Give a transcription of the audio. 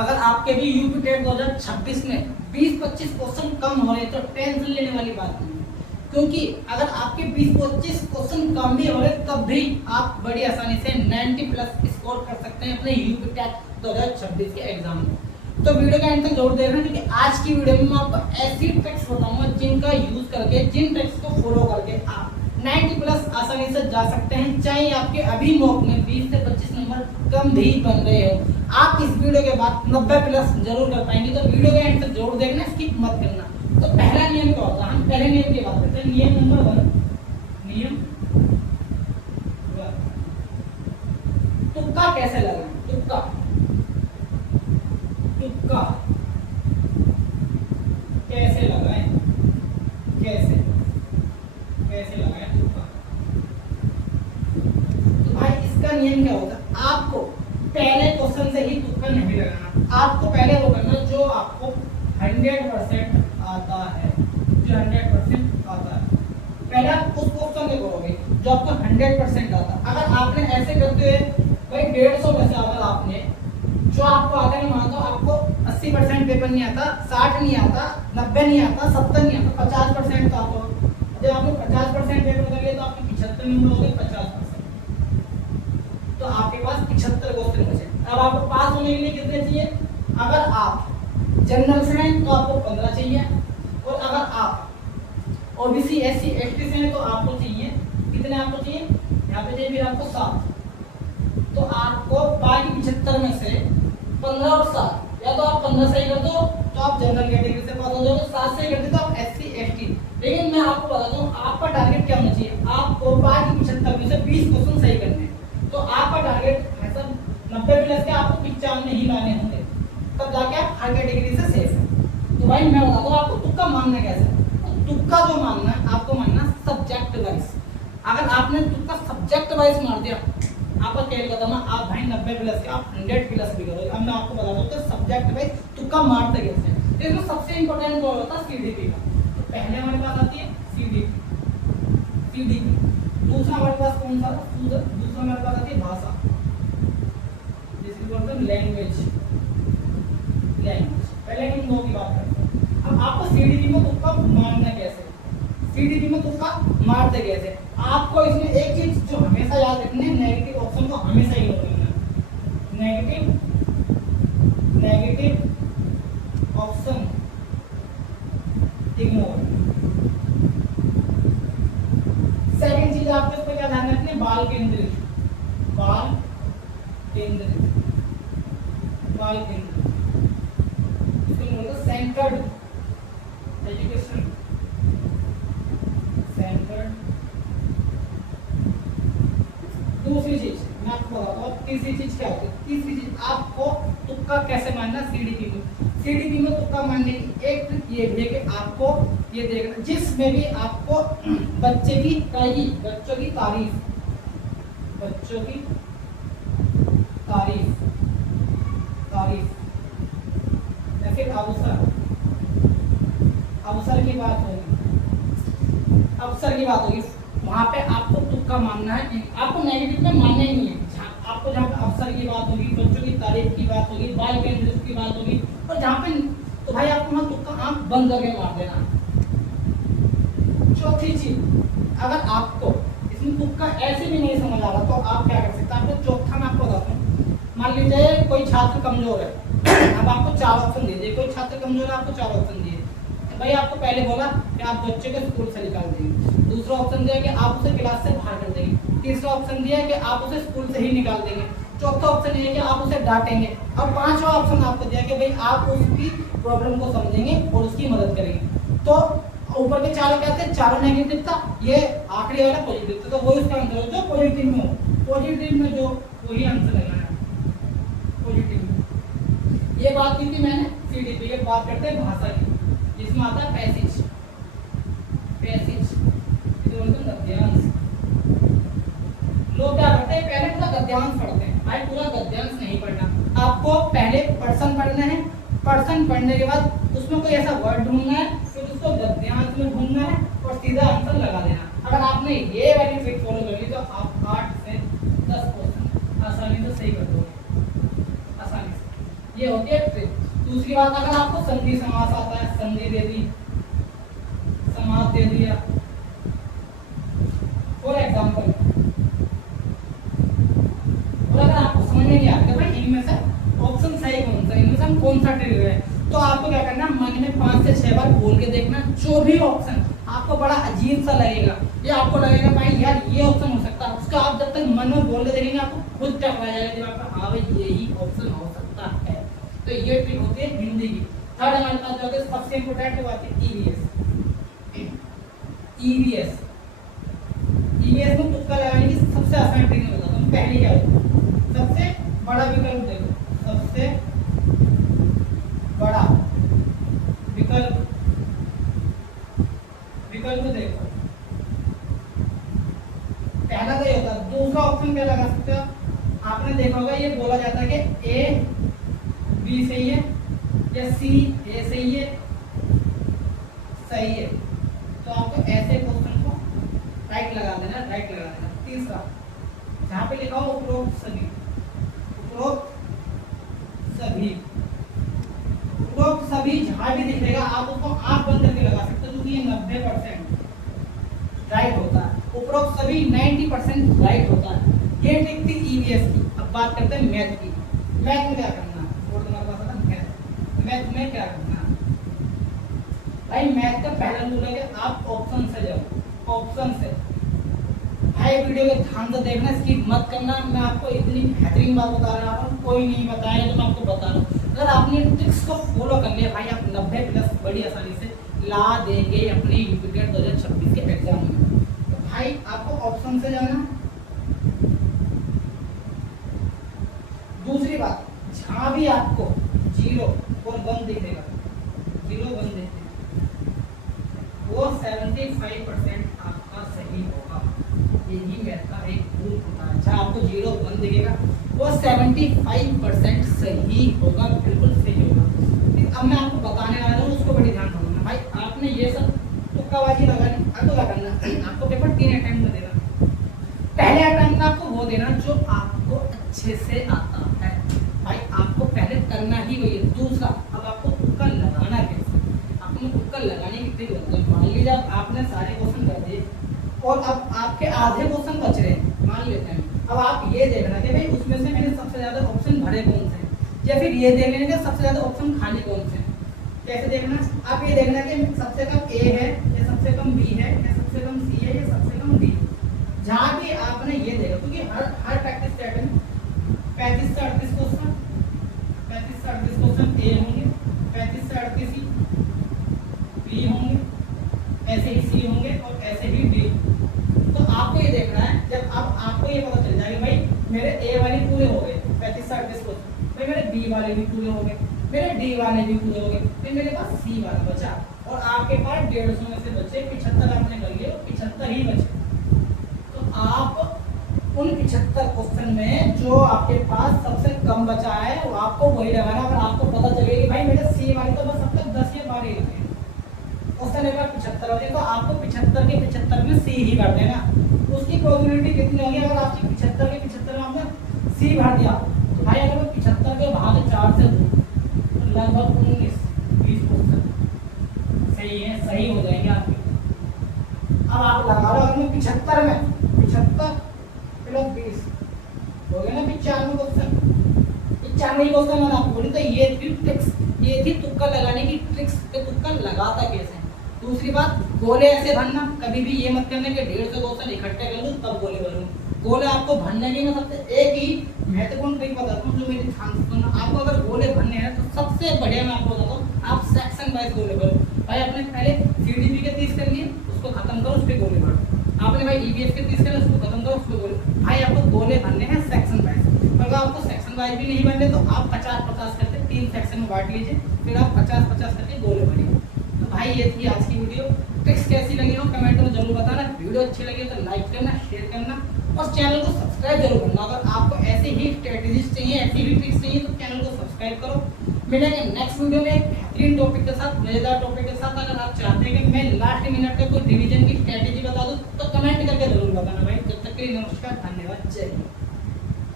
अगर आपके भी यूपी टेट 2026 में 20-25 क्वेश्चन कम हो रहे तो टेंशन लेने वाली बात नहीं है, क्योंकि अगर आपके 20-25 क्वेश्चन कम भी हो रहे तब भी आप बड़ी आसानी से 90 प्लस स्कोर कर सकते हैं अपने यूपी टेट 2026 के एग्जाम में। तो वीडियो का एंड तक जरूर देखना, क्योंकि आज की वीडियो में मैं आपको ऐसी ट्रिक्स बताऊंगा जिनका यूज करके, जिन ट्रिक्स को फॉलो करके आप 90 प्लस आसानी से जा सकते हैं, चाहे आपके अभी मॉक में 20 से 25 नंबर कम भी बन रहे हो। आप इस वीडियो के बाद 90 प्लस जरूर कर पाएंगे। तो वीडियो के एंड तक जरूर देखना, स्किप मत करना। तो पहला नियम क्या होता है, हम पहले नियम की बात करते हैं। नियम नंबर 1, नियम तुक्का कैसे लगाएं। तुक्का तुक्का कैसे लगाएं, कैसे लगाएं तुक्का। तो भाई इसका नियम क्या होता है, आपको पहले क्वेश्चन से ही तुक्का नहीं लगाना। आपको पहले वो करना जो आपको 100% आता है, जो 100% आता है। पहले आप उस क्वेश्चन को करोगे जो आपको 100% आता है। अगर आपने ऐसे करते हुए भाई 150 में से अगर आपने जो आपको आता है, मान लो आपको 80% पेपर नहीं आता, 60 नहीं आता, 90 नहीं आता, 70 नहीं आता, 50% तो आपको, जब आपने 50% पेपर कर लिया तो आपके 75 नंबर हो गए। 50%, तो आपके पास 75 क्वेश्चन बचे। अब आपको पास होने के लिए कितने चाहिए, अगर आप जनरल से हैं तो आपको 15 चाहिए, और अगर आप ओबीसी एससी एसटी से हैं तो आपको चाहिए कितने, आपको चाहिए यहाँ पे चाहिए फिर आपको 7। तो आपको बाकी 75 में से 15 और 7, या तो आप 15 सही कर दो तो आप जनरल कैटेगरी से पास हो जाओगे, 7 सही कर दो तो आप एससी एसटी। लेकिन मैं आपको बताता हूँ आपका टारगेट क्या होना चाहिए, आपको बाकी 75 में से 20 क्वेश्चन सही करने हैं। तो आपका टारगेट है सर 90 प्लस के, आपको 95 ही लाने होंगे, तब जाके आप हर कैटेगरी से सेफ है। तो भाई मैं बताता हूँ आपको तुक्का मानना कैसे। तो तुक्का जो मानना है, आपको मानना सब्जेक्ट वाइज। अगर आपने तुक्का सब्जेक्ट वाइज मार दिया, आपका खेल खत्म है। आप भाई 90 प्लस के, आप 100 प्लस भी करोगे। अब मैं आपको बता दूं तो सब्जेक्ट वाइज तुक्का मारते कैसे हैं। तो इसमें सबसे इंपॉर्टेंट वो होता है सीडीपी का। तो पहले हमारे पास आती है सीडीपी। दूसरा हमारे पास कौन सा, दूसरा हमारे पास आती है भाषा, जिसको बोलते हैं लैंग्वेज। पहले हम दो की बात करते हैं। अब आपको सीडीपी में तुक्का मारना कैसे, सीडीपी में तुक्का मारते कैसे। आपको इसमें एक चीज जो हमेशा याद रखनी है, नेगेटिव ऑप्शन को हमेशा इग्नोर करना है। Negative option ignore. सेकंड चीज आपको इस पर क्या ध्यान रखना है, बाल केंद्रित। इसको बोलते हैं सेंटर्ड एजुकेशन। दूसरी चीज मैं आपको बताता हूँ, तीसरी चीज क्या होती है। तीसरी चीज आपको तुक्का कैसे मानना सीडीपी में तुक्का मानने की एक ट्रिक ये भी है कि आपको ये देखना, जिसमें भी आपको बच्चों की तारीफ या फिर अवसर की बात होगी, वहां पे आपको तुक्का मानना है। आपको नेगेटिव में मानना ही नहीं है। आपको जहाँ पे अवसर की बात होगी, बच्चों की तारीफ की बात होगी, बाल केंद्रित की बात होगी, और जहाँ पे तो भाई आपको वहाँ तुक्का आंख बंद करके मार देना। चौथी चीज, अगर आपको इसमें तुक्का ऐसे भी नहीं समझ आ रहा तो आप क्या कर सकते हैं, आपको चौथा मैं आपको बताता हूँ। मान लीजिए कोई छात्र कमजोर है, अब आपको 4 ऑप्शन दे दिए। कोई छात्र कमजोर है, आपको 4 ऑप्शन दिए। भाई आपको पहले बोला कि आप बच्चे को स्कूल से निकाल देंगे, दूसरा ऑप्शन दिया कि आप उसे क्लास से बाहर कर देंगे, तीसरा ऑप्शन दिया कि आप उसे स्कूल से ही निकाल देंगे, चौथा ऑप्शन ये है कि आप उसे डांटेंगे, और पांचवा ऑप्शन आपको दिया कि भाई आप उसकी प्रॉब्लम को समझेंगे और उसकी मदद करेंगे। तो ऊपर के चारों क्या थे, चारों नेगेटिव था, ये आखिरी वाला पॉजिटिव था। तो वही उसका आंसर है जो पॉजिटिव में हो। पॉजिटिव में जो वही आंसर लगाना है पॉजिटिव में। ये बात की थी मैंने सीडीपी की। बात करते हैं भाषा की, जिसमें आता है पैसेज। गद्यांश। लोग क्या करते हैं, पहले पूरा गद्यांश पढ़ते हैं। भाई पूरा गद्यांश नहीं पढ़ना, आपको पहले पर्सन पढ़ना है। पर्सन पढ़ने के बाद उसमें कोई ऐसा वर्ड ढूंढना है, फिर उसको गद्यांश में ढूंढना है और सीधा आंसर लगा देना। अगर आपने ये वाली ट्रिक फॉलो कर ली तो आप 8 से 10 क्वेश्चन आसानी से सही कर दोगे, आसानी से। ये होती है ट्रिक। दूसरी बात, अगर आपको संधि समास आता है, संधि दे दी, समास दे दिया, फॉर एग्जाम्पल, और अगर आपको समझ में नहीं आता भाई इनमें से ऑप्शन सही कौन सा, इनमें से हम कौन सा ट्रिक है, तो आपको क्या करना, मन में 5 से 6 बार बोल के देखना। जो भी ऑप्शन आपको बड़ा अजीब सा लगेगा या आपको लगेगा भाई यार ये ऑप्शन हो सकता है, उसका आप जब तक मन में बोल के देखेंगे आपको खुद टकरा जाएगा दिमाग में, हाँ भाई यही ऑप्शन हो सकता है। तो ये ट्रिक होती है हिंदी की। थर्ड हमारे पास जो है सबसे इंपोर्टेंट बात है ईवीएस। ईवीएस ईवीएस में तुक्का लगाने की सबसे आसान ट्रिक मैं बताता हूँ। पहली क्या होती है, सबसे बड़ा विकल्प देखो, सबसे बड़ा विकल्प, विकल्प देखो, पहला तो ये होता है। दूसरा ऑप्शन क्या लगा सकते हो, आपने देखा होगा ये बोला जाता है कि ए बी सही है या सी ए सही है, सही है, तो आपको ऐसे क्वेश्चन को राइट लगा देना, राइट लगा देना। तीसरा, जहां पे लिखा हो उपरोक्त सभी, उपरोक्त सभी, उपरोक्त सभी जहां भी दिखेगा आप उसको आंख बंद करके लगा सकते हो, क्योंकि ये 90% राइट होता है। उपरोक्त सभी 90% राइट होता है। ये ट्रिक थी ईवीएस की। अब बात करते हैं मैथ की। मैथ में क्या करना है, और तुम्हारे पास आता मैथ, मैथ में क्या करना है भाई, मैथ का पहला रूल है कि आप ऑप्शन से जाओ, ऑप्शन से। भाई वीडियो को ध्यान से देखना, स्किप मत करना। मैं आपको इतनी बेहतरीन बात बता रहा हूँ, कोई नहीं बताया तो मैं आपको बता रहा हूँ। अगर आपने ट्रिक्स को फॉलो कर लिया भाई, आप 90+ बड़ी आसानी से ला देंगे अपने यूपीटेट 2026 के एग्जाम में। तो भाई आपको ऑप्शन से जाना। दूसरी बात, जहां भी आपको 0 और 1 दिखेगा, 0 1 दिखेगा, वो 75% आपका सही होगा। यही मैथ का एक रूल होता है, जहां आपको 0 1 दिखेगा वो 75% सही होगा, बिल्कुल सही होगा। अब मैं आपको बताने वाला हूँ, उसको बड़ी ध्यान रखना भाई। आपने ये सब तुक्काबाजी लगानी, आपको क्या करना, आपको पेपर 3 अटेम्प्ट में देना। पहले अटेम्प्ट में आपको वो देना जो आपको अच्छे से आता है भाई, आपको पहले करना ही वही है। दूसरा, अब आपको तुक्का लगाना कैसे, आपने तुक्का लगाने की ट्रिक बताऊं। मान लीजिए आपने सारे क्वेश्चन कर दिए और अब आपके आधे क्वेश्चन बच रहे हैं, मान लेते हैं। अब आप ये देखना कि भाई उसमें से मैंने सबसे ज्यादा ऑप्शन भरे कौन से, या फिर ये देख लेना कि सबसे ज्यादा ऑप्शन खाली कौन से। कैसे देखना, आप ये देखना कि सबसे कम ए है या सबसे कम बी है या सबसे कम सी है या सबसे कम डी। जहां भी आपने ये देखा, क्योंकि हर प्रैक्टिस सेट में 35 से 38 क्वेश्चन, 35 से 38 क्वेश्चन ए होंगे, 35 से 38 ही बी होंगे, ऐसे ही सी होंगे और ऐसे ही डी। तो आपको ये देखना है, जब अब आपको ये पता चल जाएगा भाई मेरे ए वाले पूरे हो गए 35 से 38 क्वेश्चन, फिर मेरे बी वाले भी पूरे हो गए, मेरे डी वाले भी पूरे हो गए, फिर मेरे पास सी वाला बचा, और आपके पास 150 में से बचे 75 आपने कर लिए, 75 ही बचे। तो आप उन 75 क्वेश्चन में जो आपके पास सबसे कम बचा है वो आपको वही लगाना। अगर आपको पता चले कि भाई मेरे सी वाले तो बस अब तक 10 या 12 ही लगे, क्वेश्चन एक बार 75 होते तो आपको 75 के 75 में सी ही भर देना। उसकी प्रोबेबिलिटी कितनी होगी, अगर आपकी 75 के 75 में आपने सी भर दिया तो भाई अगर 75 के भाग 4 से 2 तो लगभग 19-20 क्वेश्चन सही है, सही हो जाएंगे आपके। अब आप लगा लो, अगर 75 में 75 + 20 हो गया ना 95 क्वेश्चन। 95 क्वेश्चन मैंने आपको बोली। तो ये थी ट्रिक्स, ये थी तुक्का लगाने की ट्रिक्स पे तुक्का लगाता कैसे। दूसरी बात, गोले ऐसे भरना, कभी भी ये मत करना कि 150 क्वेश्चन इकट्ठे कर लूं तब गोले भरूं। गोले आपको भरने की मैं सबसे एक ही महत्वपूर्ण ट्रिक बताता हूं जो मेरी ध्यान से सुनना। आपको अगर गोले भरने हैं तो सबसे बढ़िया मैं आपको बताता हूं, आप सेक्शन वाइज गोले भरो। भाई आपने पहले सीडीपी के 30 कर लिए, उसको खत्म करो, उस पे गोले भरो। आपने भाई ईवीएस के 30 करे, उसको खत्म करो, उस पे गोले। भाई आपको गोले भरने हैं सेक्शन वाइज। अगर आपको सेक्शन वाइज भी नहीं बनने तो आप 50-50 करके 3 सेक्शन में बांट लीजिए, फिर आप 50-50 करके गोले भरिए। तो भाई ये थी आज की वीडियो। ट्रिक्स कैसी लगी हो कमेंट में जरूर बताना। वीडियो अच्छी लगी तो लाइक करना, शेयर करना और चैनल को सब्सक्राइब जरूर करना। अगर आपको ऐसे ही स्ट्रेटेजीज चाहिए, ऐसी ही ट्रिक्स चाहिए तो चैनल को सब्सक्राइब करो। मिलेंगे नेक्स्ट वीडियो में एक बेहतरीन टॉपिक के साथ, मजेदार टॉपिक के साथ। अगर आप चाहते हैं कि मैं लास्ट मिनट का कोई रिवीजन की स्ट्रेटेजी बता दूं तो कमेंट करके जरूर बताना भाई। तब तक के लिए नमस्कार, धन्यवाद, जय हिंद।